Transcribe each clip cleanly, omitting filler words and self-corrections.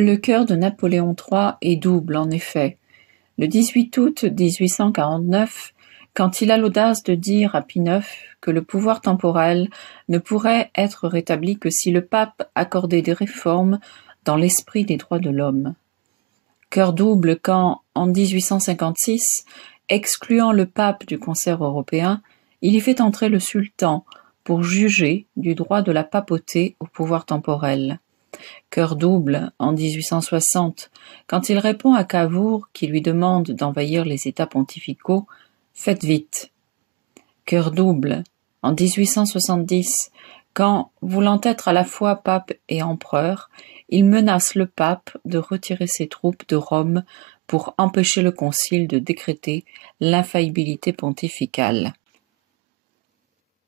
Le cœur de Napoléon III est double, en effet. Le 18 août 1849, quand il a l'audace de dire à Pie IX que le pouvoir temporel ne pourrait être rétabli que si le pape accordait des réformes dans l'esprit des droits de l'homme. Cœur double quand, en 1856, excluant le pape du concert européen, il y fait entrer le sultan pour juger du droit de la papauté au pouvoir temporel. Cœur double en 1860, quand il répond à Cavour qui lui demande d'envahir les États pontificaux, « Faites vite ». Cœur double en 1870, quand, voulant être à la fois pape et empereur, il menace le pape de retirer ses troupes de Rome pour empêcher le concile de décréter l'infaillibilité pontificale.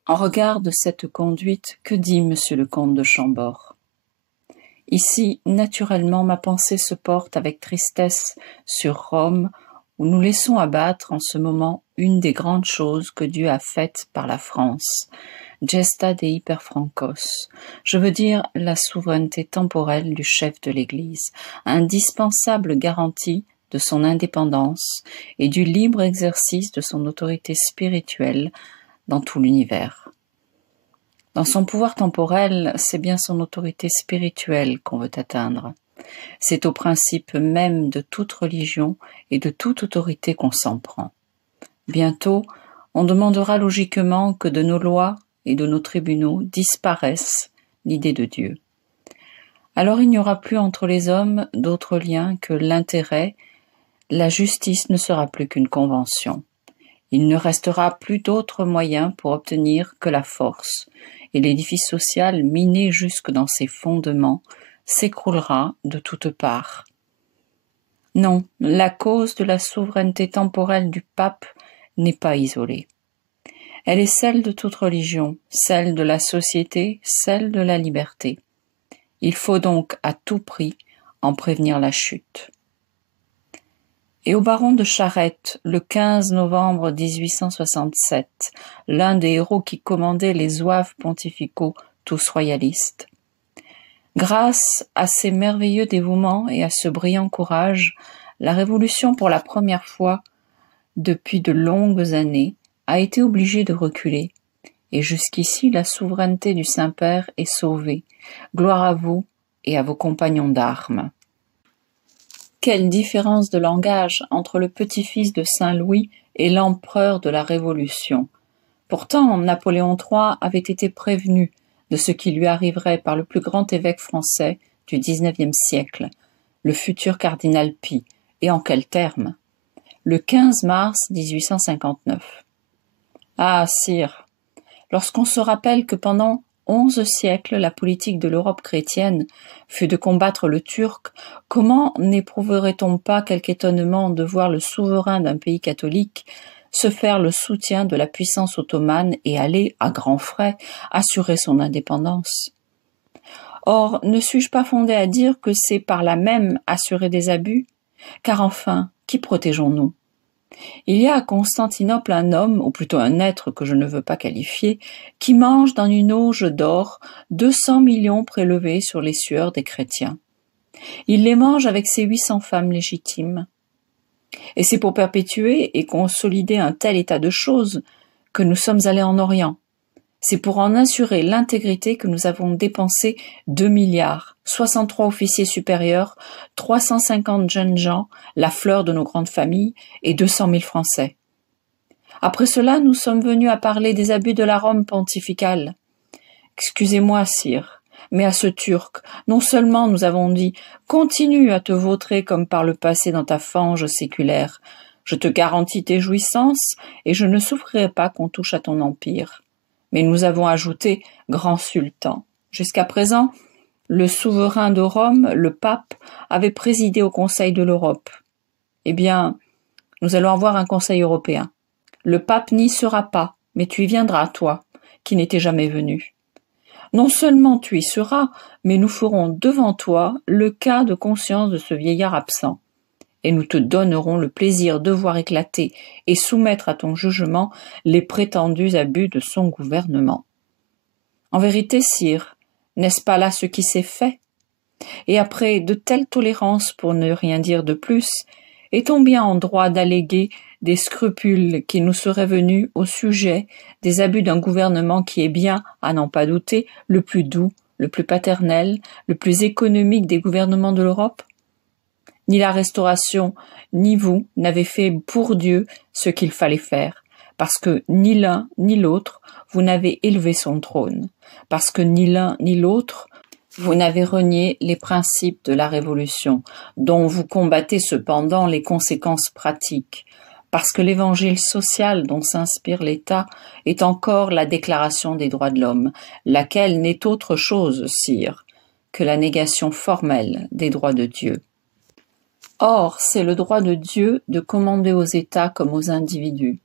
En regard de cette conduite, que dit monsieur le comte de Chambord ? Ici, naturellement, ma pensée se porte avec tristesse sur Rome, où nous laissons abattre en ce moment une des grandes choses que Dieu a faites par la France, Gesta Dei per Francos, je veux dire la souveraineté temporelle du chef de l'Église, indispensable garantie de son indépendance et du libre exercice de son autorité spirituelle dans tout l'univers. Dans son pouvoir temporel, c'est bien son autorité spirituelle qu'on veut atteindre. C'est au principe même de toute religion et de toute autorité qu'on s'en prend. Bientôt, on demandera logiquement que de nos lois et de nos tribunaux disparaisse l'idée de Dieu. Alors il n'y aura plus entre les hommes d'autres liens que l'intérêt, la justice ne sera plus qu'une convention. Il ne restera plus d'autres moyens pour obtenir que la force, et l'édifice social, miné jusque dans ses fondements, s'écroulera de toutes parts. Non, la cause de la souveraineté temporelle du pape n'est pas isolée. Elle est celle de toute religion, celle de la société, celle de la liberté. Il faut donc à tout prix en prévenir la chute. Et au baron de Charette, le 15 novembre 1867, l'un des héros qui commandaient les zouaves pontificaux, tous royalistes. Grâce à ces merveilleux dévouements et à ce brillant courage, la Révolution, pour la première fois depuis de longues années, a été obligée de reculer. Et jusqu'ici, la souveraineté du Saint-Père est sauvée. Gloire à vous et à vos compagnons d'armes. Quelle différence de langage entre le petit-fils de Saint-Louis et l'empereur de la Révolution. Pourtant, Napoléon III avait été prévenu de ce qui lui arriverait par le plus grand évêque français du XIXe siècle, le futur cardinal Pie, et en quels termes ? Le 15 mars 1859. Ah, sire, lorsqu'on se rappelle que pendant 11 siècles, la politique de l'Europe chrétienne fut de combattre le turc, comment n'éprouverait-on pas quelque étonnement de voir le souverain d'un pays catholique se faire le soutien de la puissance ottomane et aller, à grands frais, assurer son indépendance ? Or, ne suis-je pas fondé à dire que c'est par là même assurer des abus ? Car enfin, qui protégeons-nous ? Il y a à Constantinople un homme, ou plutôt un être que je ne veux pas qualifier, qui mange dans une auge d'or 200 millions prélevés sur les sueurs des chrétiens. Il les mange avec ses 800 femmes légitimes. Et c'est pour perpétuer et consolider un tel état de choses que nous sommes allés en Orient. C'est pour en assurer l'intégrité que nous avons dépensé 2 milliards, 63 officiers supérieurs, 350 jeunes gens, la fleur de nos grandes familles, et 200 000 Français. Après cela, nous sommes venus à parler des abus de la Rome pontificale. Excusez-moi, sire, mais à ce Turc, non seulement nous avons dit « Continue à te vautrer comme par le passé dans ta fange séculaire. Je te garantis tes jouissances et je ne souffrirai pas qu'on touche à ton empire. » Mais nous avons ajouté « Grand sultan ». Jusqu'à présent, le souverain de Rome, le pape, avait présidé au Conseil de l'Europe. Eh bien, nous allons avoir un Conseil européen. Le pape n'y sera pas, mais tu y viendras, toi, qui n'étais jamais venu. Non seulement tu y seras, mais nous ferons devant toi le cas de conscience de ce vieillard absent. Et nous te donnerons le plaisir de voir éclater et soumettre à ton jugement les prétendus abus de son gouvernement. En vérité, sire, n'est-ce pas là ce qui s'est fait ? Et après de telles tolérances, pour ne rien dire de plus, est-on bien en droit d'alléguer des scrupules qui nous seraient venus au sujet des abus d'un gouvernement qui est bien, à n'en pas douter, le plus doux, le plus paternel, le plus économique des gouvernements de l'Europe? Ni la Restauration, ni vous n'avez fait pour Dieu ce qu'il fallait faire, parce que ni l'un ni l'autre vous n'avez élevé son trône, parce que ni l'un ni l'autre vous n'avez renié les principes de la Révolution, dont vous combattez cependant les conséquences pratiques, parce que l'évangile social dont s'inspire l'État est encore la Déclaration des droits de l'homme, laquelle n'est autre chose, sire, que la négation formelle des droits de Dieu. Or, c'est le droit de Dieu de commander aux États comme aux individus.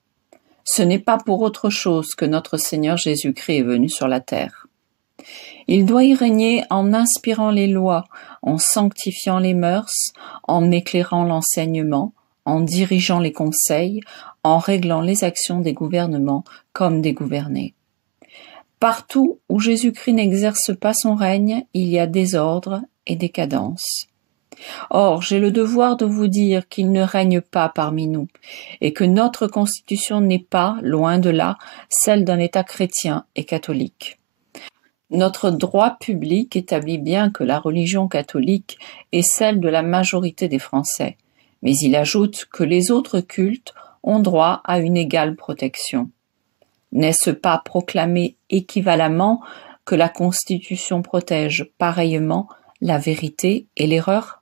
Ce n'est pas pour autre chose que notre Seigneur Jésus-Christ est venu sur la terre. Il doit y régner en inspirant les lois, en sanctifiant les mœurs, en éclairant l'enseignement, en dirigeant les conseils, en réglant les actions des gouvernements comme des gouvernés. Partout où Jésus-Christ n'exerce pas son règne, il y a désordre et décadence. Or, j'ai le devoir de vous dire qu'il ne règne pas parmi nous, et que notre constitution n'est pas, loin de là, celle d'un État chrétien et catholique. Notre droit public établit bien que la religion catholique est celle de la majorité des Français, mais il ajoute que les autres cultes ont droit à une égale protection. N'est-ce pas proclamer équivalemment que la Constitution protège pareillement la vérité et l'erreur?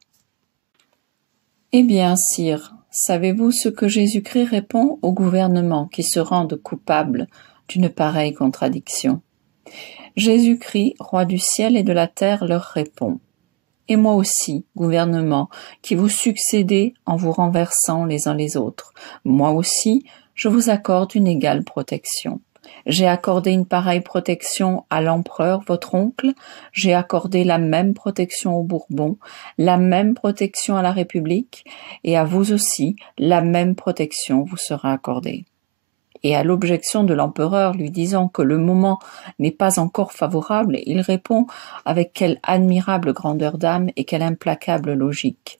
Eh bien, sire, savez-vous ce que Jésus-Christ répond aux gouvernements qui se rendent coupables d'une pareille contradiction? Jésus-Christ, roi du ciel et de la terre, leur répond. Et moi aussi, gouvernement, qui vous succédez en vous renversant les uns les autres, moi aussi, je vous accorde une égale protection. J'ai accordé une pareille protection à l'empereur, votre oncle, j'ai accordé la même protection aux Bourbons, la même protection à la République, et à vous aussi, la même protection vous sera accordée. Et à l'objection de l'empereur lui disant que le moment n'est pas encore favorable, il répond avec quelle admirable grandeur d'âme et quelle implacable logique.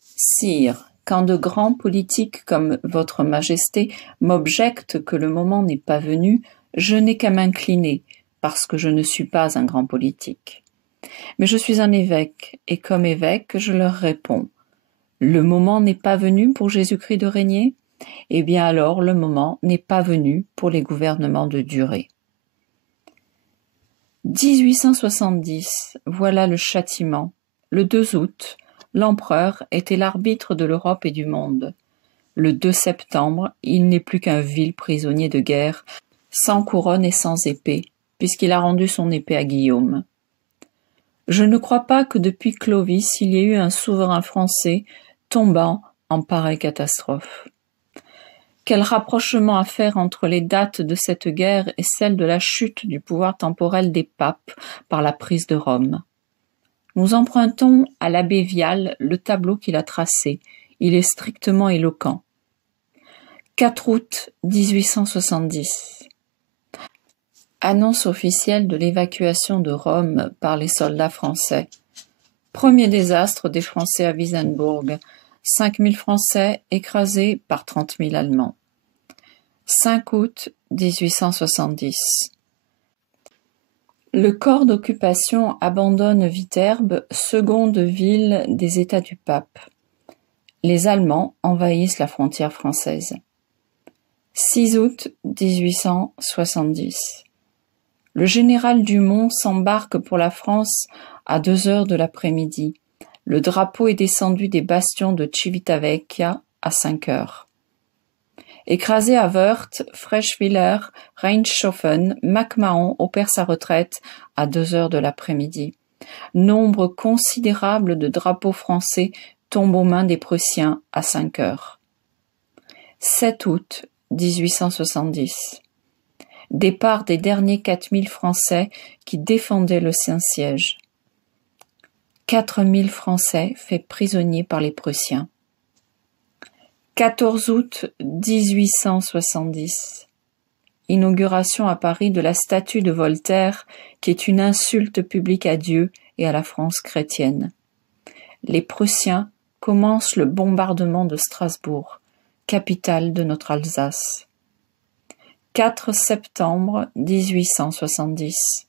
Sire, quand de grands politiques comme votre Majesté m'objectent que le moment n'est pas venu, je n'ai qu'à m'incliner, parce que je ne suis pas un grand politique. Mais je suis un évêque, et comme évêque, je leur réponds. Le moment n'est pas venu pour Jésus-Christ de régner? Eh bien alors le moment n'est pas venu pour les gouvernements de durer. 1870, voilà le châtiment. Le 2 août, l'empereur était l'arbitre de l'Europe et du monde. Le 2 septembre, il n'est plus qu'un vil prisonnier de guerre, sans couronne et sans épée, puisqu'il a rendu son épée à Guillaume. Je ne crois pas que depuis Clovis il y ait eu un souverain français tombant en pareille catastrophe. Quel rapprochement à faire entre les dates de cette guerre et celle de la chute du pouvoir temporel des papes par la prise de Rome? Nous empruntons à l'abbé Vial le tableau qu'il a tracé. Il est strictement éloquent. 4 août 1870. Annonce officielle de l'évacuation de Rome par les soldats français. Premier désastre des Français à Wissembourg. 5 000 Français écrasés par 30 000 Allemands. 5 août 1870. Le corps d'occupation abandonne Viterbe, seconde ville des États du Pape. Les Allemands envahissent la frontière française. 6 août 1870. Le général Dumont s'embarque pour la France à 2 heures de l'après-midi. Le drapeau est descendu des bastions de Civitavecchia à 5 heures. Écrasé à Wörth, Freshwiller, Reinshofen, MacMahon opère sa retraite à 2 heures de l'après-midi. Nombre considérable de drapeaux français tombe aux mains des Prussiens à 5 heures. 7 août 1870. Départ des derniers 4 000 Français qui défendaient le Saint-Siège. 4 000 Français faits prisonniers par les Prussiens. 14 août 1870. Inauguration à Paris de la statue de Voltaire, qui est une insulte publique à Dieu et à la France chrétienne. Les Prussiens commencent le bombardement de Strasbourg, capitale de notre Alsace. 4 septembre 1870.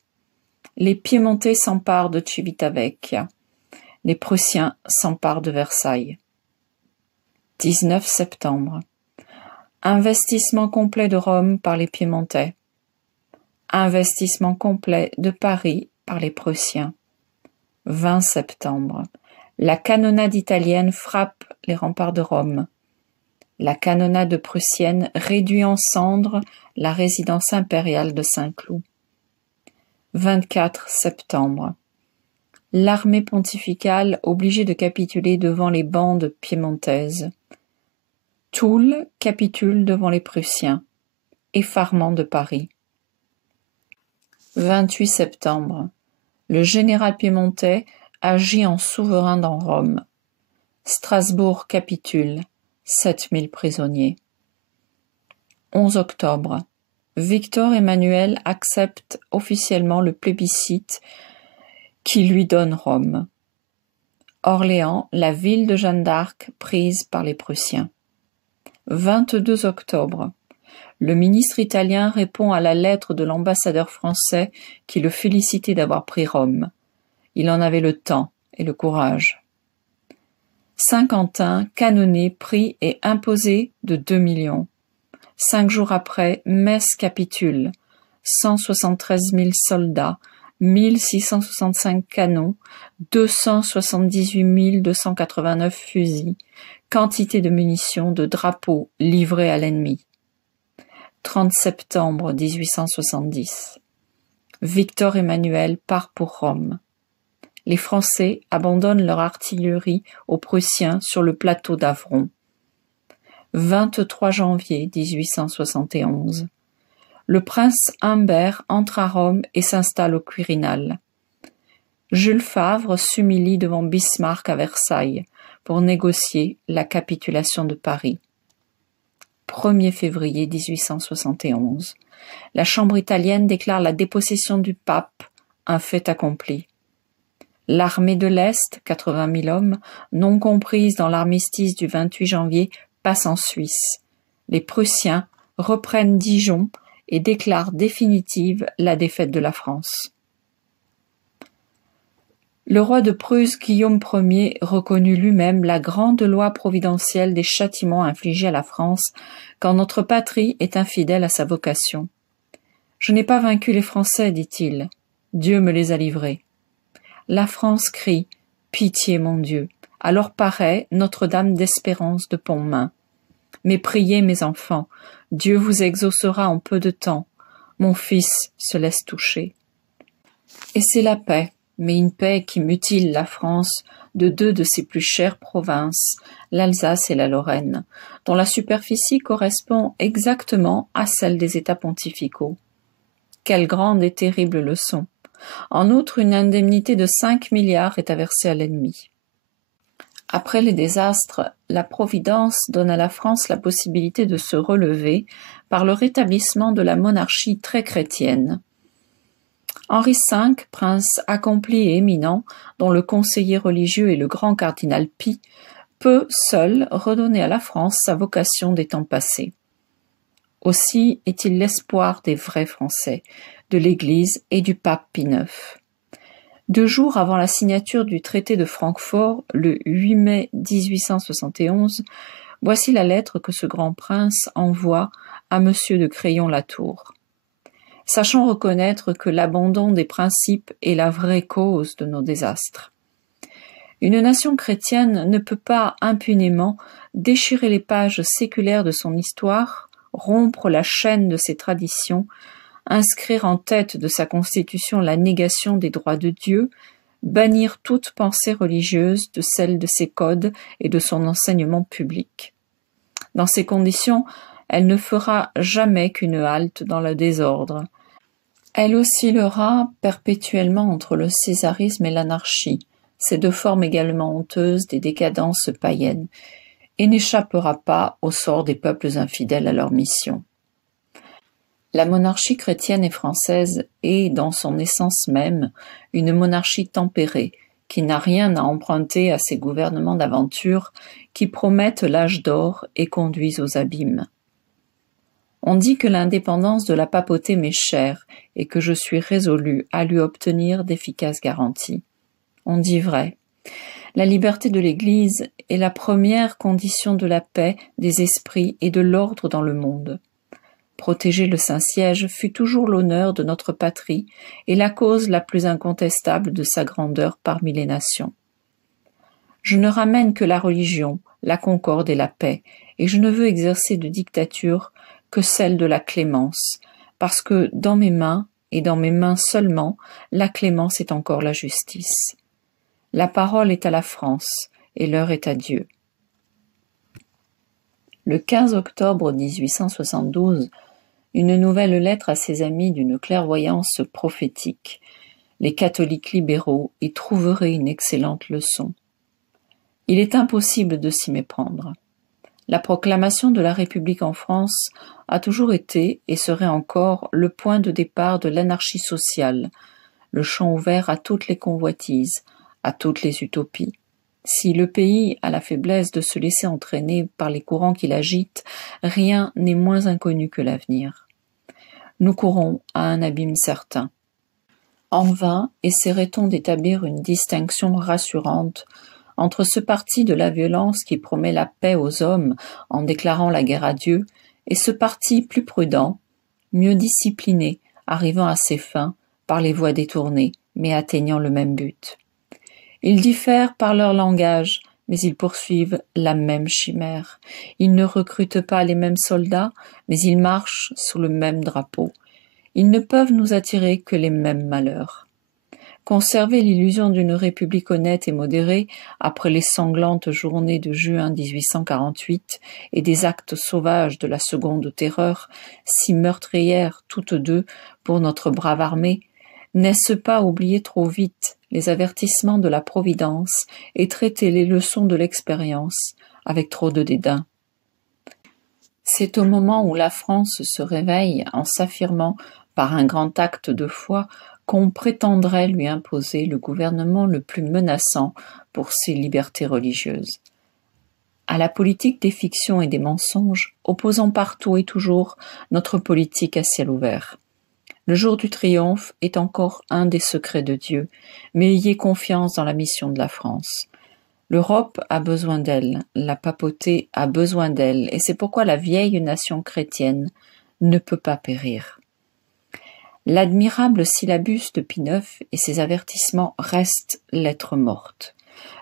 Les Piémontais s'emparent de Civitavecchia. Les Prussiens s'emparent de Versailles. 19 septembre. Investissement complet de Rome par les Piémontais. Investissement complet de Paris par les Prussiens. 20 septembre. La canonnade italienne frappe les remparts de Rome. La canonnade prussienne réduit en cendres la résidence impériale de Saint-Cloud. 24 septembre. L'armée pontificale obligée de capituler devant les bandes piémontaises. Toul capitule devant les Prussiens. Effarement de Paris. 28 septembre. Le général piémontais agit en souverain dans Rome. Strasbourg capitule. 7000 prisonniers. 11 octobre. Victor Emmanuel accepte officiellement le plébiscite qui lui donne Rome. Orléans, la ville de Jeanne d'Arc prise par les Prussiens. 22 octobre. Le ministre italien répond à la lettre de l'ambassadeur français qui le félicitait d'avoir pris Rome. Il en avait le temps et le courage. Saint-Quentin, canonné, pris et imposé de 2 millions. 5 jours après, Metz capitule. 173 000 soldats, 1665 canons, 278 289 fusils, quantité de munitions, de drapeaux livrés à l'ennemi. 30 septembre 1870. Victor Emmanuel part pour Rome. Les Français abandonnent leur artillerie aux Prussiens sur le plateau d'Avron. 23 janvier 1871. Le prince Humbert entre à Rome et s'installe au Quirinal. Jules Favre s'humilie devant Bismarck à Versailles pour négocier la capitulation de Paris. 1er février 1871. La Chambre italienne déclare la dépossession du pape, un fait accompli. L'armée de l'Est, 80 000 hommes, non comprise dans l'armistice du 28 janvier, passe en Suisse. Les Prussiens reprennent Dijon et déclarent définitive la défaite de la France. Le roi de Prusse, Guillaume Ier, reconnut lui-même la grande loi providentielle des châtiments infligés à la France quand notre patrie est infidèle à sa vocation. « Je n'ai pas vaincu les Français, dit-il. Dieu me les a livrés. » La France crie « Pitié, mon Dieu !» Alors paraît Notre-Dame d'Espérance de Pontmain. Mais priez, mes enfants, Dieu vous exaucera en peu de temps. Mon fils se laisse toucher. Et c'est la paix, mais une paix qui mutile la France de 2 de ses plus chères provinces, l'Alsace et la Lorraine, dont la superficie correspond exactement à celle des États pontificaux. Quelle grande et terrible leçon! En outre, une indemnité de 5 milliards est à verser à l'ennemi. Après les désastres, la Providence donne à la France la possibilité de se relever par le rétablissement de la monarchie très chrétienne. Henri V, prince accompli et éminent, dont le conseiller religieux est le grand cardinal Pie, peut seul redonner à la France sa vocation des temps passés. Aussi est-il l'espoir des vrais Français, de l'Église et du pape Pie IX. 2 jours avant la signature du traité de Francfort, le 8 mai 1871, voici la lettre que ce grand prince envoie à Monsieur de Crayon-Latour. Sachant reconnaître que l'abandon des principes est la vraie cause de nos désastres. Une nation chrétienne ne peut pas impunément déchirer les pages séculaires de son histoire, rompre la chaîne de ses traditions, inscrire en tête de sa constitution la négation des droits de Dieu, bannir toute pensée religieuse de celle de ses codes et de son enseignement public. Dans ces conditions, elle ne fera jamais qu'une halte dans le désordre. Elle oscillera perpétuellement entre le césarisme et l'anarchie, ces 2 formes également honteuses des décadences païennes, et n'échappera pas au sort des peuples infidèles à leur mission. La monarchie chrétienne et française est, dans son essence même, une monarchie tempérée, qui n'a rien à emprunter à ces gouvernements d'aventure qui promettent l'âge d'or et conduisent aux abîmes. On dit que l'indépendance de la papauté m'est chère et que je suis résolu à lui obtenir d'efficaces garanties. On dit vrai. La liberté de l'Église est la première condition de la paix des esprits et de l'ordre dans le monde. Protéger le Saint-Siège fut toujours l'honneur de notre patrie et la cause la plus incontestable de sa grandeur parmi les nations. Je ne ramène que la religion, la concorde et la paix, et je ne veux exercer de dictature que celle de la clémence, parce que dans mes mains, et dans mes mains seulement, la clémence est encore la justice. La parole est à la France, et l'heure est à Dieu. Le 15 octobre 1872, une nouvelle lettre à ses amis d'une clairvoyance prophétique. Les catholiques libéraux y trouveraient une excellente leçon. Il est impossible de s'y méprendre. La proclamation de la République en France a toujours été et serait encore le point de départ de l'anarchie sociale, le champ ouvert à toutes les convoitises, à toutes les utopies. Si le pays a la faiblesse de se laisser entraîner par les courants qui l'agitent, rien n'est moins inconnu que l'avenir. Nous courons à un abîme certain. En vain essaierait-on d'établir une distinction rassurante entre ce parti de la violence qui promet la paix aux hommes en déclarant la guerre à Dieu et ce parti plus prudent, mieux discipliné, arrivant à ses fins par les voies détournées, mais atteignant le même but. Ils diffèrent par leur langage, mais ils poursuivent la même chimère. Ils ne recrutent pas les mêmes soldats, mais ils marchent sous le même drapeau. Ils ne peuvent nous attirer que les mêmes malheurs. Conserver l'illusion d'une république honnête et modérée, après les sanglantes journées de juin 1848 et des actes sauvages de la Seconde Terreur, si meurtrières toutes deux pour notre brave armée, n'est-ce pas oublier trop vite les avertissements de la Providence et traiter les leçons de l'expérience avec trop de dédain? C'est au moment où la France se réveille en s'affirmant par un grand acte de foi qu'on prétendrait lui imposer le gouvernement le plus menaçant pour ses libertés religieuses. À la politique des fictions et des mensonges, opposons partout et toujours notre politique à ciel ouvert. Le jour du triomphe est encore un des secrets de Dieu, mais ayez confiance dans la mission de la France. L'Europe a besoin d'elle, la papauté a besoin d'elle, et c'est pourquoi la vieille nation chrétienne ne peut pas périr. L'admirable syllabus de Pie IX et ses avertissements restent lettre morte.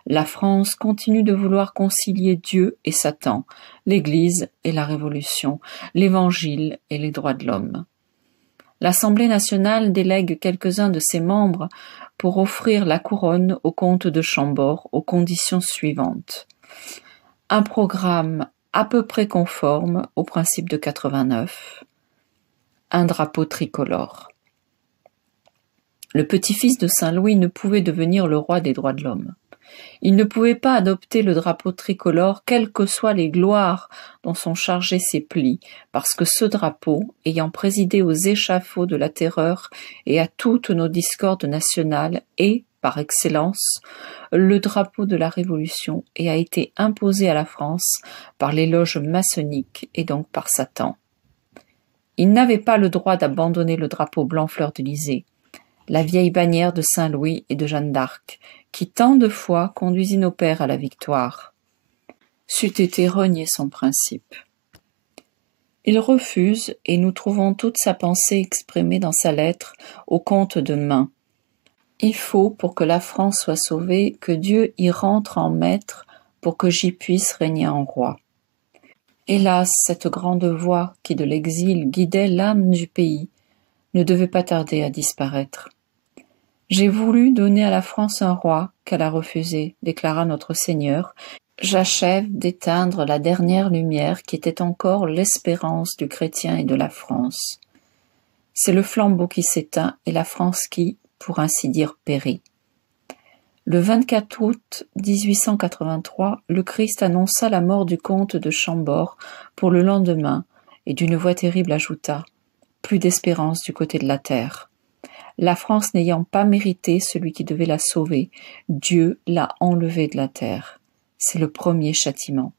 La France continue de vouloir concilier Dieu et Satan, l'Église et la Révolution, l'Évangile et les droits de l'homme. L'Assemblée nationale délègue quelques-uns de ses membres pour offrir la couronne au comte de Chambord aux conditions suivantes. Un programme à peu près conforme au principe de 89. Un drapeau tricolore. Le petit-fils de Saint-Louis ne pouvait devenir le roi des droits de l'homme. Il ne pouvait pas adopter le drapeau tricolore, quelles que soient les gloires dont sont chargés ses plis, parce que ce drapeau, ayant présidé aux échafauds de la terreur et à toutes nos discordes nationales, est, par excellence, le drapeau de la Révolution et a été imposé à la France par les loges maçonniques et donc par Satan. Il n'avait pas le droit d'abandonner le drapeau blanc fleur-de-lysée, la vieille bannière de Saint-Louis et de Jeanne d'Arc, qui tant de fois conduisit nos pères à la victoire. C'eût été renier son principe. Il refuse, et nous trouvons toute sa pensée exprimée dans sa lettre au comte de Main. Il faut, pour que la France soit sauvée, que Dieu y rentre en maître pour que j'y puisse régner en roi. Hélas, cette grande voix qui de l'exil guidait l'âme du pays ne devait pas tarder à disparaître. J'ai voulu donner à la France un roi qu'elle a refusé, déclara notre Seigneur. J'achève d'éteindre la dernière lumière qui était encore l'espérance du chrétien et de la France. C'est le flambeau qui s'éteint et la France qui, pour ainsi dire, périt. Le 24 août 1883, le Christ annonça la mort du comte de Chambord pour le lendemain et d'une voix terrible ajouta « plus d'espérance du côté de la terre. La France n'ayant pas mérité celui qui devait la sauver, Dieu l'a enlevée de la terre. C'est le premier châtiment.